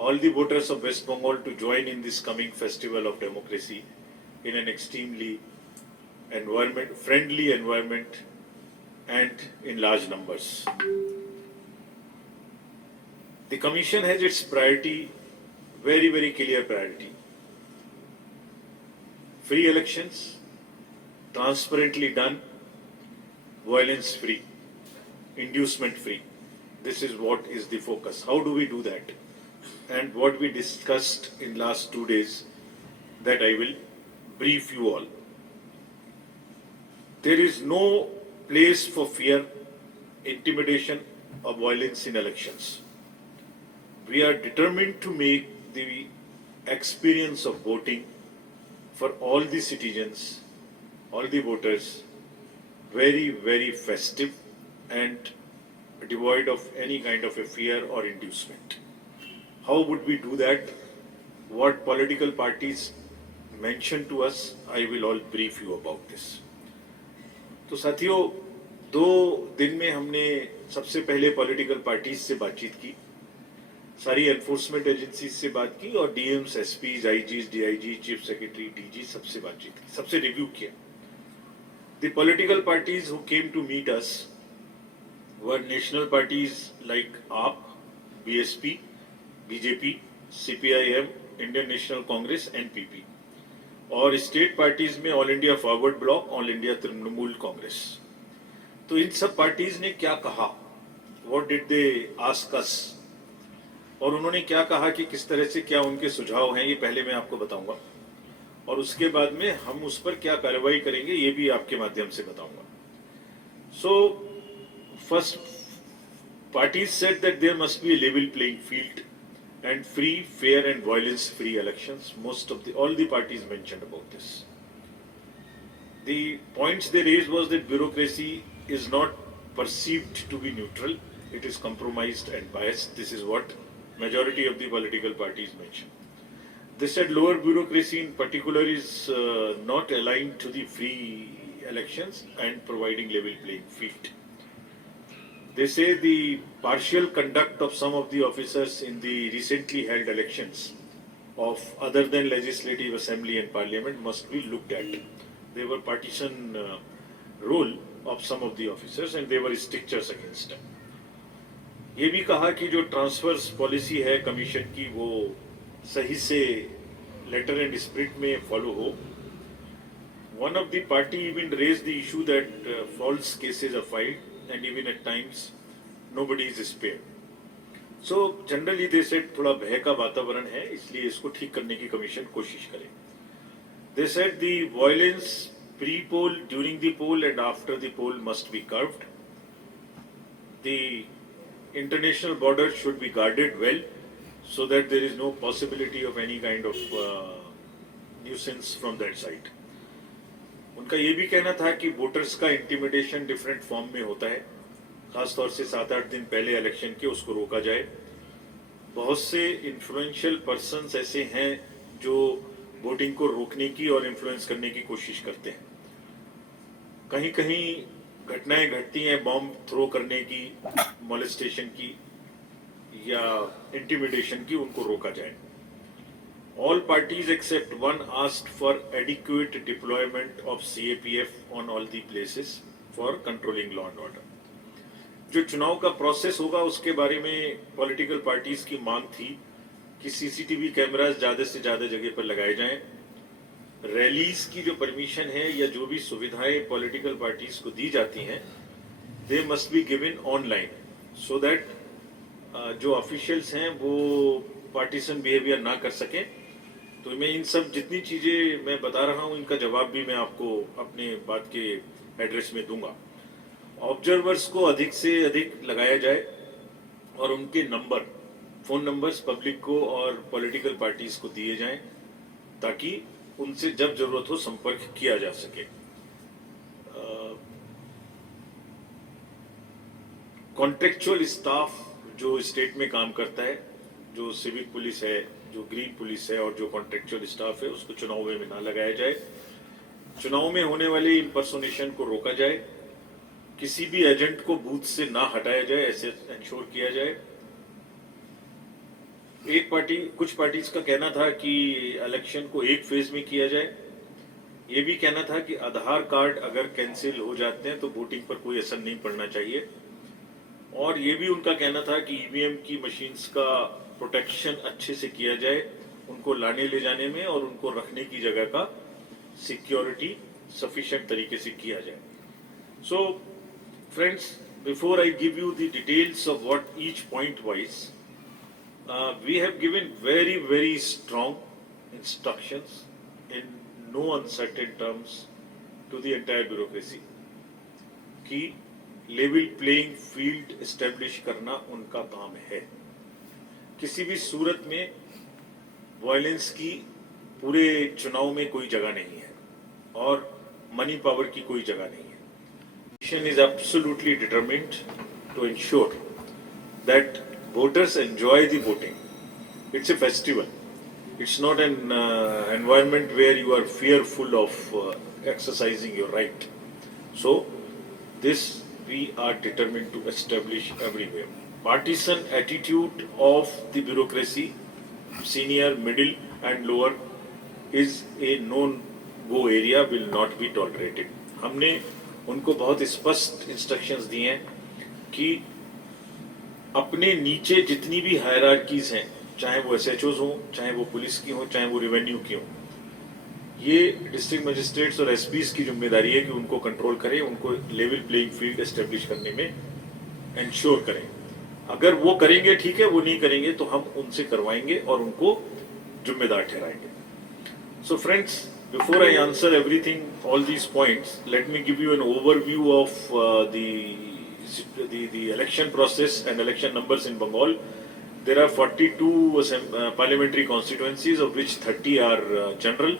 all the voters of West Bengal to join in this coming festival of democracy in an extremely friendly environment and in large numbers. The Commission has its priority, very clear priority. Free elections, transparently done, violence free, inducement free. This is what is the focus. How do we do that? And what we discussed in last 2 days, that I will brief you all. There is no place for fear, intimidation or violence in elections. We are determined to make the experience of voting for all the citizens, all the voters, very festive and devoid of any kind of a fear or inducement. How would we do that? What political parties mention to us, I will all brief you about this. तो साथियों, 2 दिन में हमने सबसे पहले political parties से बातचीत की, सारी एनफोर्समेंट एजेंसीज से बात की और DMs, SPs, IGs, DIG, chief secretary, DG सबसे बातचीत की, सबसे रिव्यू किया. The political parties who came to meet us were national parties like AAP, BSP, BJP, CPIM, Indian National Congress, NPP. और स्टेट पार्टीज में all India forward block, all India Trinamool Congress. तो इन सब parties ने क्या कहा, what did they ask us, और उन्होंने क्या कहा कि किस तरह से क्या उनके सुझाव हैं, ये पहले मैं आपको बताऊंगा और उसके बाद में हम उस पर क्या कार्रवाई करेंगे ये भी आपके माध्यम से बताऊंगा. So first, parties said that there must be a level playing field and free, fair and violence-free elections. All the parties mentioned about this. The points they raised was that bureaucracy is not perceived to be neutral. It is compromised and biased. This is what majority of the political parties mentioned. They said lower bureaucracy in particular is not aligned to the free elections and providing level playing field. They say the partial conduct of some of the officers in the recently held elections of other than legislative assembly and parliament must be looked at. They were partisan role of some of the officers and they were strictures against them. ये भी कहा कि जो transverse policy है commission की वो सही से लेटर एंड स्पिरिट में फॉलो हो. One of the party even raised the issue that false cases are filed and even at times nobody is spared. So generally they said थोड़ा भय का वातावरण है, इसलिए इसको ठीक करने की कमीशन कोशिश करे. They said the violence pre-poll, during the poll and after the poll must be curbed. The international borders should be guarded well so that there is no possibility of any kind of nuisance from that side. उनका ये भी कहना था कि voters का intimidation different form में होता है, खासतौर से 7-8 दिन पहले इलेक्शन के, उसको रोका जाए. बहुत से इन्फ्लुएंशियल पर्सन्स ऐसे हैं जो वोटिंग को रोकने की और इन्फ्लुएंस करने की कोशिश करते हैं. कहीं कहीं घटनाएं घटती हैं बॉम्ब थ्रो करने की, मोलेस्टेशन की या इंटिमिडेशन की, उनको रोका जाए. All parties except one asked for adequate deployment of CAPF on all the places for controlling law and order. जो चुनाव का प्रोसेस होगा उसके बारे में पॉलिटिकल पार्टीज की मांग थी कि सीसीटीवी कैमरास ज्यादा से ज्यादा जगह पर लगाए जाएं. रैलीज की जो परमिशन है या जो भी सुविधाएं पॉलिटिकल पार्टीज को दी जाती हैं, they must be given online so that जो ऑफिशियल्स हैं वो पार्टीसन बिहेवियर ना कर सकें. तो मैं इन सब जितनी चीजें मैं बता रहा हूं इनका जवाब भी मैं आपको अपने बात के एड्रेस में दूंगा. ऑब्जर्वर्स को अधिक से अधिक लगाया जाए और उनके नंबर, फोन नंबर्स पब्लिक को और पॉलिटिकल पार्टीज को दिए जाएं ताकि उनसे जब जरूरत हो संपर्क किया जा सके. कॉन्ट्रेक्चुअल स्टाफ जो स्टेट में काम करता है, जो सिविक पुलिस है, जो ग्रीन पुलिस है और जो कॉन्ट्रेक्चुअल स्टाफ है, उसको चुनाव में ना लगाया जाए. चुनाव में होने वाले इंपर्सोनेशन को रोका जाए. किसी भी एजेंट को बूथ से ना हटाया जाए, ऐसे इंश्योर किया जाए. कुछ पार्टीज का कहना था कि इलेक्शन को एक फेज में किया जाए। ये भी कहना था कि आधार कार्ड अगर कैंसिल हो जाते हैं तो वोटिंग पर कोई असर नहीं पड़ना चाहिए। और ये भी उनका कहना था कि ईवीएम की मशीन्स का प्रोटेक्शन अच्छे से किया जाए, उनको लाने ले जाने में और उनको रखने की जगह का सिक्योरिटी सफिशिएंट तरीके से किया जाए। सो friends, before I give you the details of what each point wise, we have given very, very strong instructions in no uncertain terms to the entire bureaucracy कि लेवल प्लेइंग फील्ड एस्टेब्लिश करना उनका काम है। किसी भी सूरत में violence की पूरे चुनाव में कोई जगह नहीं है और मनी पावर की कोई जगह नहीं है। Mission is absolutely determined to ensure that voters enjoy the voting. It's a festival. It's not an environment where you are fearful of exercising your right. So, this we are determined to establish everywhere. Partisan attitude of the bureaucracy, senior, middle and lower, is a no-go area, will not be tolerated. हमने उनको बहुत स्पष्ट instructions दिए हैं कि अपने नीचे जितनी भी हायरार्कीज हैं, चाहे वो एसएचओज हों, चाहे वो पुलिस की हों, चाहे वो रेवेन्यू की हों, ये डिस्ट्रिक्ट मजिस्ट्रेट्स और एसपीज की जिम्मेदारी है कि उनको कंट्रोल करें, उनको लेवल प्लेइंग फील्ड एस्टेब्लिश करने में इंश्योर करें। अगर वो करेंगे ठीक है, वो नहीं करेंगे तो हम उनसे करवाएंगे और उनको जिम्मेदार ठहराएंगे। So friends, before I answer everything, all these points, let me give you an overview of the election process and election numbers in Bengal. There are 42 parliamentary constituencies, of which 30 are general,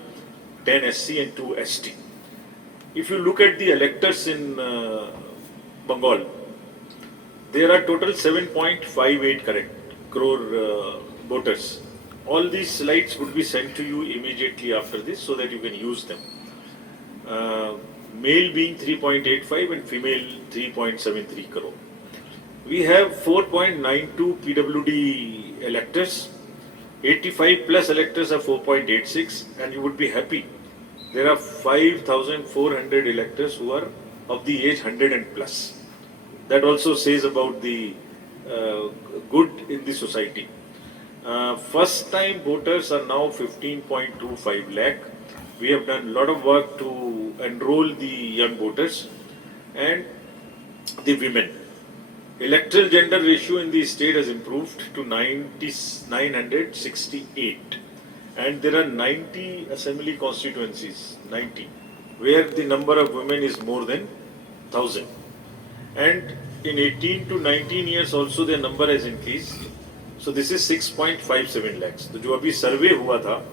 10 SC and 2 ST. If you look at the electors in Bengal, there are total 7.58 crore voters. All these slides would be sent to you immediately after this so that you can use them. Male being 3.85 and female 3.73 crore. We have 4.92 PWD electors. 85 plus electors are 4.86, and you would be happy. There are 5,400 electors who are of the age 100 and plus. That also says about the good in the society. First time voters are now 15.25 lakh. We have done a lot of work to enroll the young voters and the women. Electoral gender ratio in the state has improved to 968, and there are 90 assembly constituencies, 90, where the number of women is more than 1,000. And in 18 to 19 years also their number has increased. So this is 6.57 lakhs. तो जो अभी सर्वे हुआ था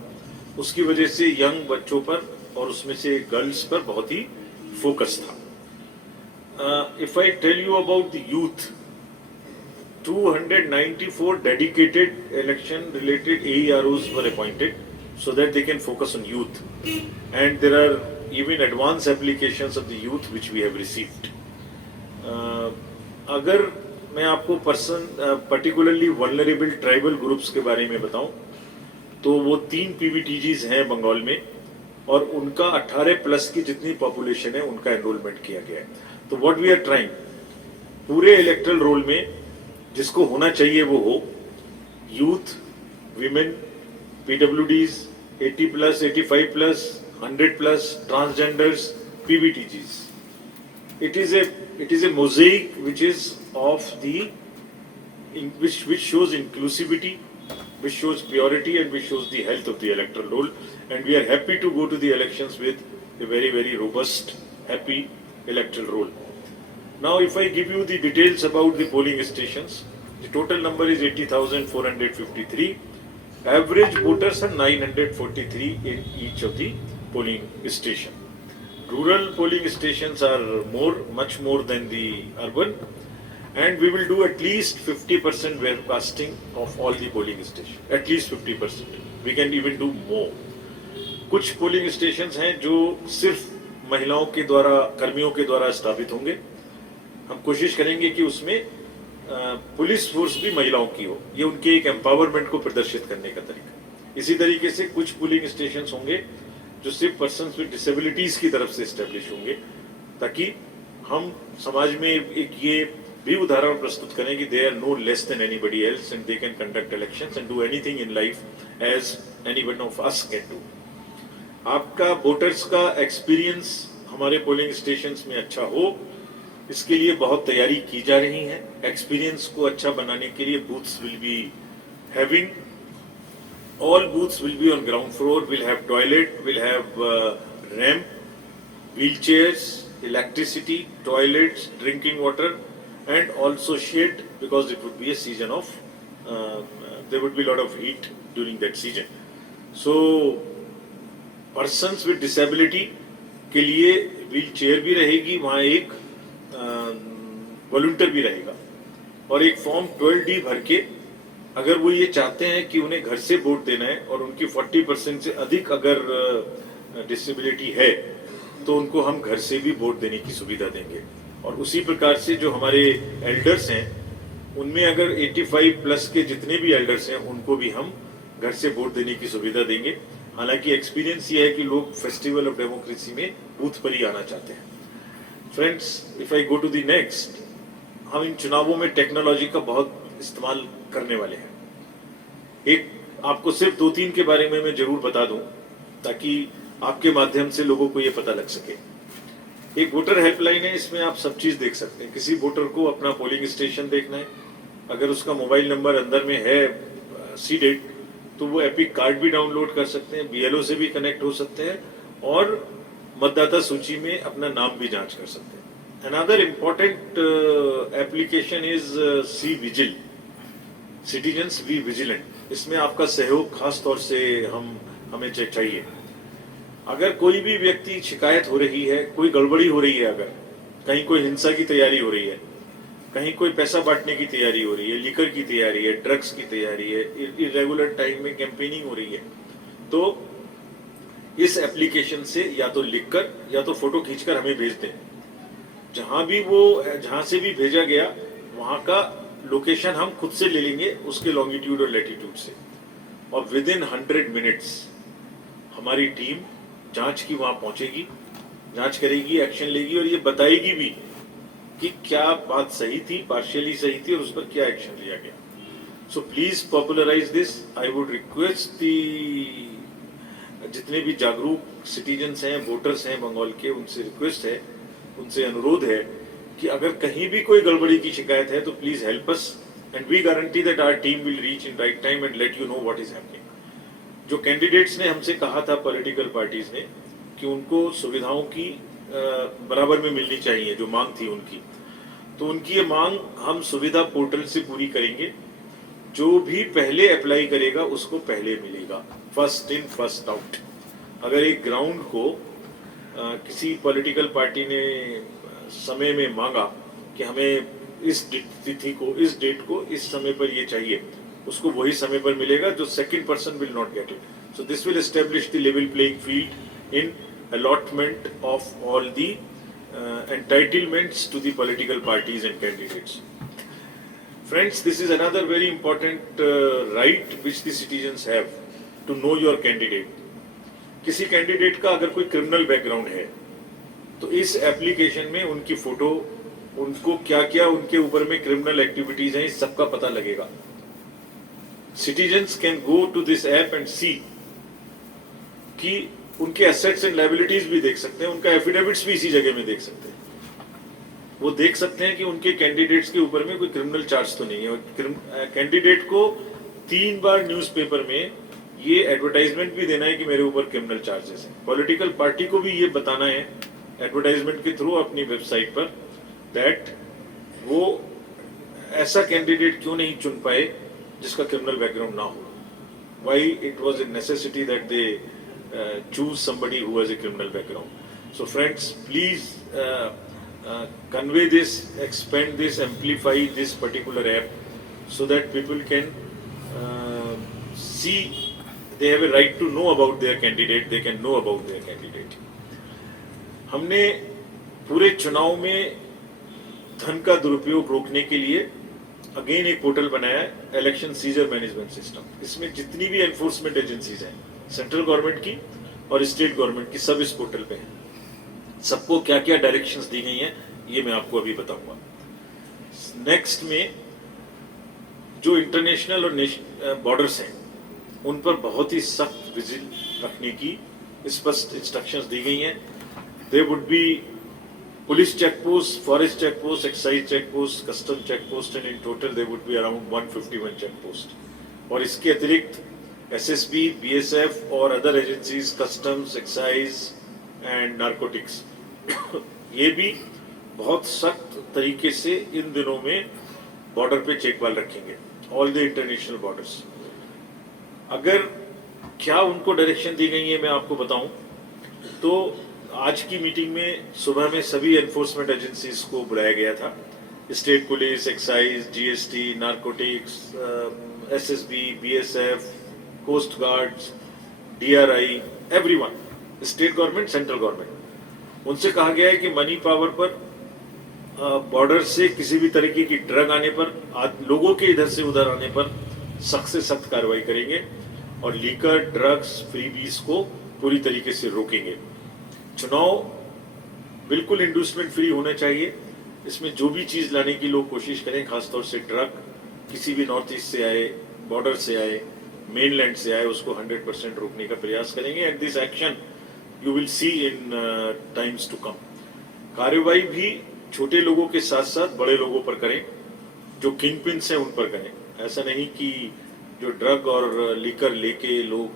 उसकी वजह से young बच्चों पर और उसमें से गर्ल्स पर बहुत ही फोकस था। If I tell you about the youth, 294 dedicated election related AEROs were appointed so that they can focus on youth, and there are even advanced applications of the youth which we have received. अगर मैं आपको particularly vulnerable tribal groups के बारे में बताऊं तो वो 3 PVTGs हैं बंगाल में, और उनका 18 प्लस की जितनी पॉपुलेशन है उनका एनरोलमेंट किया गया है। तो व्हाट वी आर ट्राइंग, पूरे इलेक्टरल रोल में जिसको होना चाहिए वो हो, youth, women, PWDs, 80 plus, 85 plus, 100 plus, transgenders, PVTGs. It is a mosaic which is of the which shows inclusivity, which shows purity, and which shows the health of the electoral roll. And we are happy to go to the elections with a very, very robust, happy electoral roll. Now, if I give you the details about the polling stations, the total number is 80,453. Average voters are 943 in each of the polling station. Rural polling stations are much more than the urban, and we will do at least 50% webcasting of all the polling stations. At least 50%. We can even do more. कुछ polling stations हैं जो सिर्फ महिलाओं के द्वारा, कर्मियों के द्वारा स्थापित होंगे। हम कोशिश करेंगे कि उसमें पुलिस फोर्स भी महिलाओं की हो, ये उनके एक एम्पावरमेंट को प्रदर्शित करने का तरीका। इसी तरीके से कुछ पोलिंग स्टेशन होंगे जो सिर्फ पर्सन विद डिसेबिलिटीज की तरफ से स्टैब्लिश होंगे, ताकि हम समाज में एक ये भी उदाहरण प्रस्तुत करें कि they are no less than anybody else and they can conduct elections and do anything in life as any one of us can do. आपका वोटर्स का एक्सपीरियंस हमारे पोलिंग स्टेशंस में अच्छा हो, इसके लिए बहुत तैयारी की जा रही है। एक्सपीरियंस को अच्छा बनाने के लिए booths will be having, all booths will be on ground floor, will have toilet, will have ramp, wheelchairs, electricity, toilets, drinking water, and also shade, because it would be a season of there would be a lot of heat during that season. So persons with disability के लिए wheel chair भी रहेगी, वहाँ एक volunteer भी रहेगा, और एक फॉर्म 12D भर के अगर वो ये चाहते हैं कि उन्हें घर से वोट देना है और उनकी 40% से अधिक अगर डिसेबिलिटी है तो उनको हम घर से भी वोट देने की सुविधा देंगे। और उसी प्रकार से जो हमारे एल्डर्स हैं उनमें अगर 85 प्लस के जितने भी एल्डर्स हैं उनको भी हम घर से वोट देने की सुविधा देंगे। हालांकि एक्सपीरियंस ये है कि लोग फेस्टिवल ऑफ डेमोक्रेसी में बूथ पर ही आना चाहते हैं। Friends, if I go to the next, हम इन चुनावों में टेक्नोलॉजी का बहुत इस्तेमाल करने वाले हैं। एक आपको सिर्फ 2-3 के बारे में मैं जरूर बता दूं ताकि आपके माध्यम से लोगों को यह पता लग सके। एक वोटर हेल्पलाइन है, इसमें आप सब चीज देख सकते हैं। किसी वोटर को अपना पोलिंग स्टेशन देखना है, अगर उसका मोबाइल नंबर अंदर में है सीडेड, तो वो एपिक कार्ड भी डाउनलोड कर सकते हैं, बीएलओ से भी कनेक्ट हो सकते हैं और मतदाता सूची में अपना नाम भी जांच कर सकते हैं। Another important application is C vigil, citizens be vigilant. इसमें आपका सहयोग खास तौर से हमें चाहिए। अगर कोई भी व्यक्ति शिकायत हो रही है, कोई गड़बड़ी हो रही है, अगर कहीं कोई हिंसा की तैयारी हो रही है, कहीं कोई पैसा बांटने की तैयारी हो रही है, लिकर की तैयारी है, ड्रग्स की तैयारी है, इरेगुलर टाइम में कैंपेनिंग हो रही है, तो इस एप्लीकेशन से या तो लिखकर या तो फोटो खींचकर हमें भेज दें। जहां से भी भेजा गया वहां का लोकेशन हम खुद से ले लेंगे, उसके लॉन्गिट्यूड और लैटिट्यूड से, और विद इन 100 मिनट्स हमारी टीम जांच की वहां पहुंचेगी, जांच करेगी, एक्शन लेगी और ये बताएगी भी कि क्या बात सही थी, पार्शियली सही थी और उस पर क्या एक्शन लिया गया। So please popularise this. I would request जितने भी जागरूक सिटीजन्स हैं, वोटर्स हैं बंगाल के, उनसे रिक्वेस्ट है, उनसे अनुरोध है कि अगर कहीं भी कोई गड़बड़ी की शिकायत है तो please help us and we guarantee that our team will reach in right time and let you know what is happening. जो कैंडिडेट्स ने हमसे कहा था, पॉलिटिकल पार्टीज ने, कि उनको सुविधाओं की बराबर में मिलनी चाहिए, जो मांग थी उनकी, तो उनकी ये मांग हम सुविधा पोर्टल से पूरी करेंगे। जो भी पहले अप्लाई करेगा उसको पहले मिलेगा, फर्स्ट इन फर्स्ट आउट। अगर एक ग्राउंड को किसी पॉलिटिकल पार्टी ने समय में मांगा कि हमें इस तिथि को, इस डेट को, इस समय पर ये चाहिए, उसको वही समय पर मिलेगा, जो second person will not get it. So this will establish the level playing field in allotment of all the entitlements to the political parties and candidates. Friends, this is another very important right which the citizens have to know your candidate. किसी candidate का अगर कोई criminal background है तो इस application में उनकी photo, उनको क्या क्या उनके ऊपर में क्रिमिनल एक्टिविटीज हैं, इस सबका पता लगेगा। Citizens can go to this app and see कि उनके एसेट्स एंड लायबिलिटीज भी देख सकते हैं, उनका एफिडेविट्स भी इसी जगह में देख सकते हैं। वो देख सकते हैं कि उनके कैंडिडेट्स के ऊपर में कोई क्रिमिनल चार्ज तो नहीं है। और कैंडिडेट को 3 बार न्यूज़पेपर में ये एडवर्टाइजमेंट भी देना है कि मेरे ऊपर क्रिमिनल चार्जेस हैं। पॉलिटिकल पार्टी को भी ये बताना है एडवर्टाइजमेंट के थ्रू अपनी वेबसाइट पर दैट वो ऐसा कैंडिडेट क्यों नहीं चुन पाए जिसका क्रिमिनल बैकग्राउंड ना हो, why it was a necessity that they choose somebody who has a criminal background. So friends, please convey this, expand this, amplify this particular app so that people can see they have a right to know about their candidate, they can know about their candidate. हमने पूरे चुनाव में धन का दुरुपयोग रोकने के लिए अगेन एक पोर्टल बनाया है इलेक्शन सीजर मैनेजमेंट सिस्टम। इसमें जितनी भी एनफोर्समेंट एजेंसीज हैं सेंट्रल गवर्नमेंट की और स्टेट गवर्नमेंट की, सब इस पोर्टल पे हैं। सबको क्या क्या डायरेक्शंस दी गई हैं ये मैं आपको अभी बताऊंगा। नेक्स्ट में जो इंटरनेशनल और बॉर्डर्स हैं उन पर बहुत ही सख्त विजिल रखने की स्पष्ट इंस्ट्रक्शंस दी गई हैं। They would be police check post, forest check post, excise check post, custom check post and in total they would be around 151 check post. और इसके अतिरिक्त एसएसबी, बीएसएफ और other agencies, customs, excise and narcotics ये भी बहुत सख्त तरीके से इन दिनों में बॉर्डर पे चेकवाल रखेंगे, ऑल द इंटरनेशनल बॉर्डर्स। अगर क्या उनको डायरेक्शन दी गई है मैं आपको बताऊं तो आज की मीटिंग में सुबह में सभी एनफोर्समेंट एजेंसीज को बुलाया गया था। State police, excise, GST, narcotics, SSB, BSF, coast guards, DRI, everyone, state government, central government. उनसे कहा गया है कि मनी पावर पर बॉर्डर से किसी भी तरीके की ड्रग आने पर, लोगों के इधर से उधर आने पर सख्त से सख्त कार्रवाई करेंगे और लीकर, ड्रग्स, फ्रीबीज को पूरी तरीके से रोकेंगे। चुनाव बिल्कुल इंडूसमेंट फ्री होना चाहिए। इसमें जो भी चीज लाने की लोग कोशिश करें, खासतौर से ड्रग किसी भी नॉर्थ ईस्ट से आए, बॉर्डर से आए, मेनलैंड से आए, उसको 100% रोकने का प्रयास करेंगे। And this action you will see in times to come. कार्रवाई भी छोटे लोगों के साथ साथ बड़े लोगों पर करें, जो किंग पिन्स हैं उन पर करें। ऐसा नहीं कि जो ड्रग और लीकर लेके लोग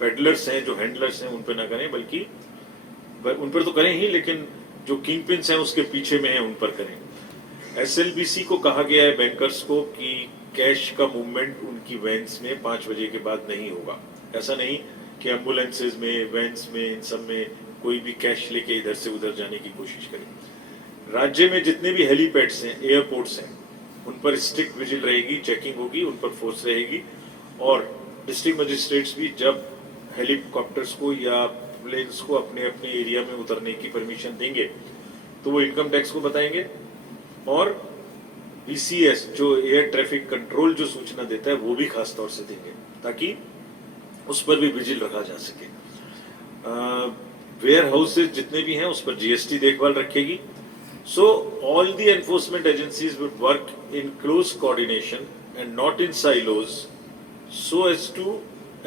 पेडलर्स हैं, जो हैंडलर्स हैं, उन पर ना करें, बल्कि उन पर तो करें ही, लेकिन जो किंग पिन्स हैं उसके पीछे में हैं उन पर करें। एसएलबीसी को कहा गया है बैंकर्स को कि कैश का मूवमेंट उनकी वैन्स में 5 बजे के बाद नहीं होगा। ऐसा नहीं कि एम्बुलेंसेज में, वैन्स में, इन सब में कोई भी कैश लेके इधर से उधर जाने की कोशिश करें। राज्य में जितने भी हेलीपैड्स हैं, एयरपोर्ट्स हैं, उन पर स्ट्रिक्ट विजिल रहेगी, चेकिंग होगी, उन पर फोर्स रहेगी। और डिस्ट्रिक्ट मजिस्ट्रेट्स भी जब हेलीकॉप्टर्स को या प्लेन्स को अपने अपने एरिया में उतरने की परमिशन देंगे तो वो इनकम टैक्स को बताएंगे और बीसीएस जो एयर ट्रैफिक कंट्रोल जो सूचना देता है वो भी खास तौर से देंगे, ताकि उस पर भी विजिल रखा जा सके। वेयर हाउसेज जितने भी हैं उस पर जीएसटी देखभाल रखेगी। So all the enforcement agencies would work in close coordination and not in silos so as to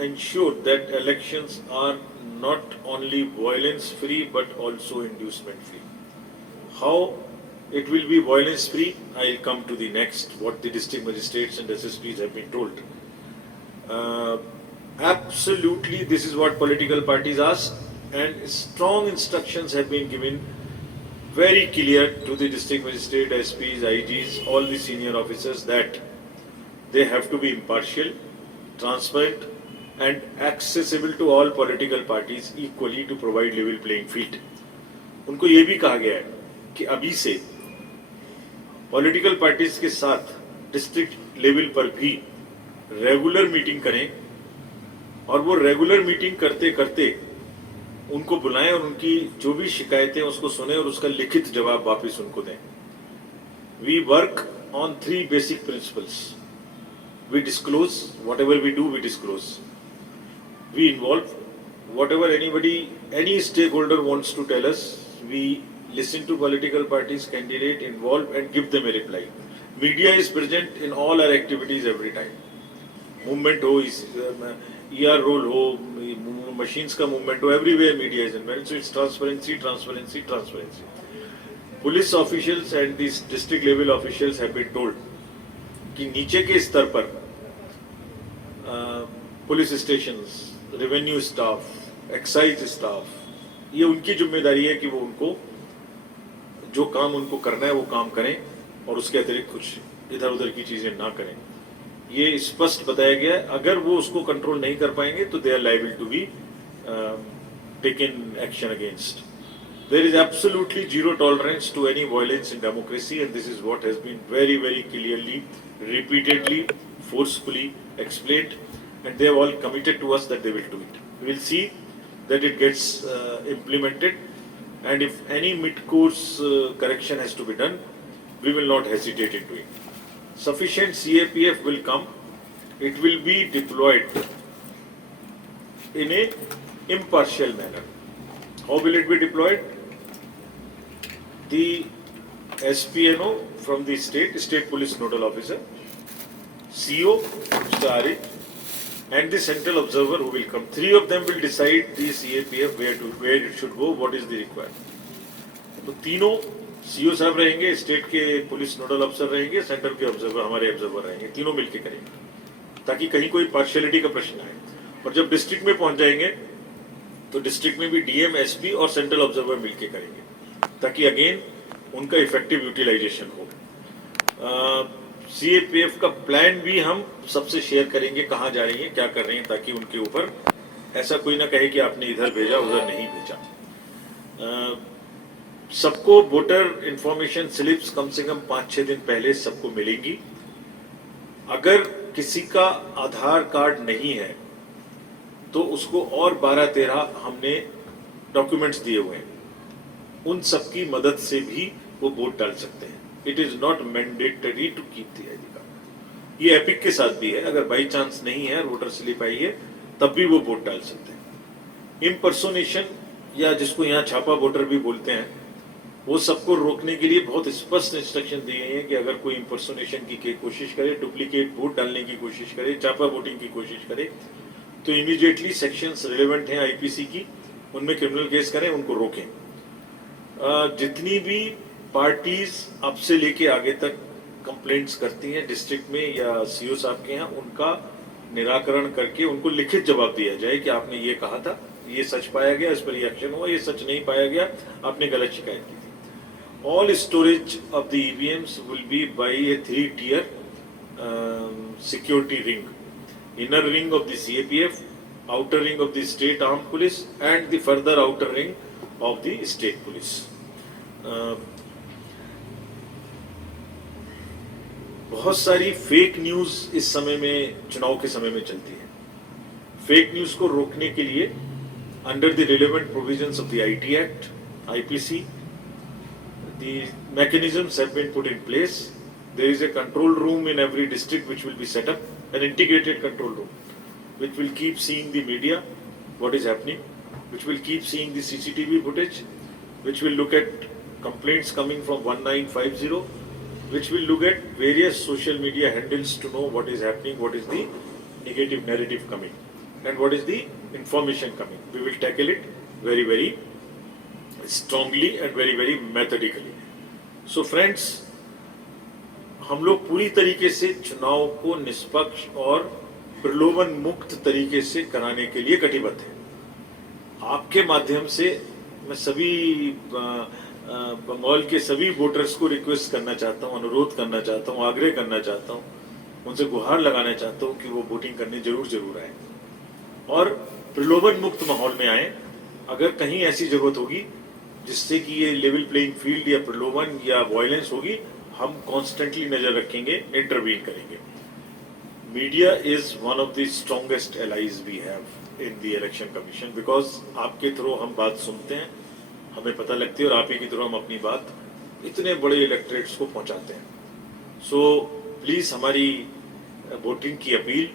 ensure that elections are not only violence free but also inducement free. How it will be violence free, I'll come to the next, what the district magistrates and SSPs have been told. Absolutely, this is what political parties ask, and strong instructions have been given very clear to the district magistrate, SPs, IGs, all the senior officers that they have to be impartial, transparent and accessible to all political parties equally to provide level playing field. उनको ये भी कहा गया है कि अभी से political parties के साथ डिस्ट्रिक्ट लेवल पर भी रेगुलर मीटिंग करें और वो रेगुलर मीटिंग करते करते उनको बुलाएं और उनकी जो भी शिकायतें उसको सुने और उसका लिखित जवाब वापस उनको दें। We work on 3 basic principles. We disclose whatever we do, we disclose. We involve whatever any stakeholder wants to tell us. We listen to political parties, candidate, involve and give them a reply. Media is present in all our activities every time. Movement ho, ER roll ho, machines ka movement ho, everywhere media is involved. So it's transparency, transparency, transparency. Police officials and these district level officials have been told कि नीचे के स्तर पर police stations, revenue staff, excise staff, ये उनकी जिम्मेदारी है कि वो उनको जो काम उनको करना है वो काम करें और उसके अतिरिक्त कुछ इधर उधर की चीजें ना करें। ये स्पष्ट बताया गया है। अगर वो उसको कंट्रोल नहीं कर पाएंगे तो they are liable to be taken action against. There is absolutely zero tolerance to any violence in democracy, and this is what has been very, very clearly, repeatedly, forcefully explained, and they have all committed to us that they will do it. We will see that it gets implemented, and if any mid-course correction has to be done, we will not hesitate in doing. sufficient CAPF will come. It will be deployed in a impartial manner. How will it be deployed? The SPNO from the state police nodal officer, CO, Mr. Arif, and the central observer who will come. Three of them will decide the CAPF where it should go, what is the requirement. तो तीनों CO साहब रहेंगे, state के police nodal अफसर रहेंगे, centre के observer हमारे observer रहेंगे, तीनों मिलके करेंगे ताकि कहीं कोई पार्शियलिटी का प्रश्न आए. और जब डिस्ट्रिक्ट में पहुंच जाएंगे तो डिस्ट्रिक्ट में भी डीएम, एसपी और सेंट्रल ऑब्जर्वर मिलके करेंगे ताकि अगेन उनका इफेक्टिव यूटिलाइजेशन हो. सीएपीएफ का प्लान भी हम सबसे शेयर करेंगे, कहाँ जा रही है, क्या कर रही है, ताकि उनके ऊपर ऐसा कोई ना कहे कि आपने इधर भेजा उधर नहीं भेजा. सबको वोटर इंफॉर्मेशन स्लिप्स कम से कम 5-6 दिन पहले सबको मिलेंगी. अगर किसी का आधार कार्ड नहीं है तो उसको और 12-13 हमने डॉक्यूमेंट्स दिए हुए हैं, उन सबकी मदद से भी वो वोट डाल सकते हैं. It is not mandatory to keep the ID card. ये एपिक के साथ भी है, अगर बाई चांस नहीं है वोटर स्लिप आई है तब भी वो वोट डाल सकते हैं. इम्पर्सोनेशन या जिसको यहाँ छापा वोटर भी बोलते हैं, वो सबको रोकने के लिए बहुत स्पष्ट इंस्ट्रक्शन दिए हैं कि अगर कोई इम्पर्सोनेशन की कोशिश करे, डुप्लीकेट वोट डालने की कोशिश करे, छापा वोटिंग की कोशिश करे, तो इमीडिएटली सेक्शंस रिलेवेंट हैं आईपीसी की, उनमें क्रिमिनल केस करें, उनको रोकें. जितनी भी पार्टीज अब से लेके आगे तक कंप्लेंट्स करती हैं डिस्ट्रिक्ट में या सीओ साहब के यहाँ, उनका निराकरण करके उनको लिखित जवाब दिया जाए कि आपने ये कहा था, ये सच पाया गया, इस पर रिएक्शन हुआ, ये सच नहीं पाया गया, आपने गलत शिकायत की थी. All storage of the EVMs will be by a 3-tier security ring. Inner ring of the CAPF, outer ring of the state armed police, and the further outer ring of the state police. बहुत सारी fake news इस समय में, चुनाव के समय में चलती है. फेक न्यूज को रोकने के लिए under the relevant provisions of the IT act, IPC, the mechanisms have been put in place. There is a control room in every district which will be set up, an integrated control room, which will keep seeing the media, what is happening, which will keep seeing the CCTV footage, which will look at complaints coming from 1950, which will look at various social media handles to know what is happening, what is the negative narrative coming, and what is the information coming. We will tackle it very, very strongly and very, very methodically. So friends, हम लोग पूरी तरीके से चुनाव को निष्पक्ष और प्रलोभन मुक्त तरीके से कराने के लिए कटिबद्ध हैं. आपके माध्यम से मैं सभी बंगाल के सभी वोटर्स को रिक्वेस्ट करना चाहता हूं, अनुरोध करना चाहता हूं, आग्रह करना चाहता हूं, उनसे गुहार लगाना चाहता हूं कि वो वोटिंग करने जरूर आए और प्रलोभन मुक्त माहौल में आए. अगर कहीं ऐसी जरूरत होगी जिससे कि ये लेवल प्लेइंग फील्ड या प्रलोभन या वायलेंस होगी, हम कॉन्स्टेंटली नजर रखेंगे, इंटरवीन करेंगे. Media is one of the strongest allies we have in the election commission, because आपके थ्रू हम बात सुनते हैं, हमें पता लगती है, और आप ही के थ्रू हम अपनी बात इतने बड़े इलेक्टरेट्स को पहुंचाते हैं. सो प्लीज हमारी वोटिंग की अपील,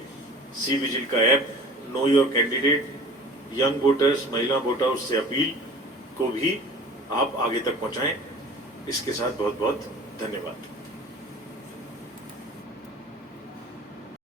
सी विजिल का app, know your candidate, young voters, महिला वोटर्स से अपील को भी आप आगे तक पहुंचाएं. इसके साथ बहुत बहुत धन्यवाद.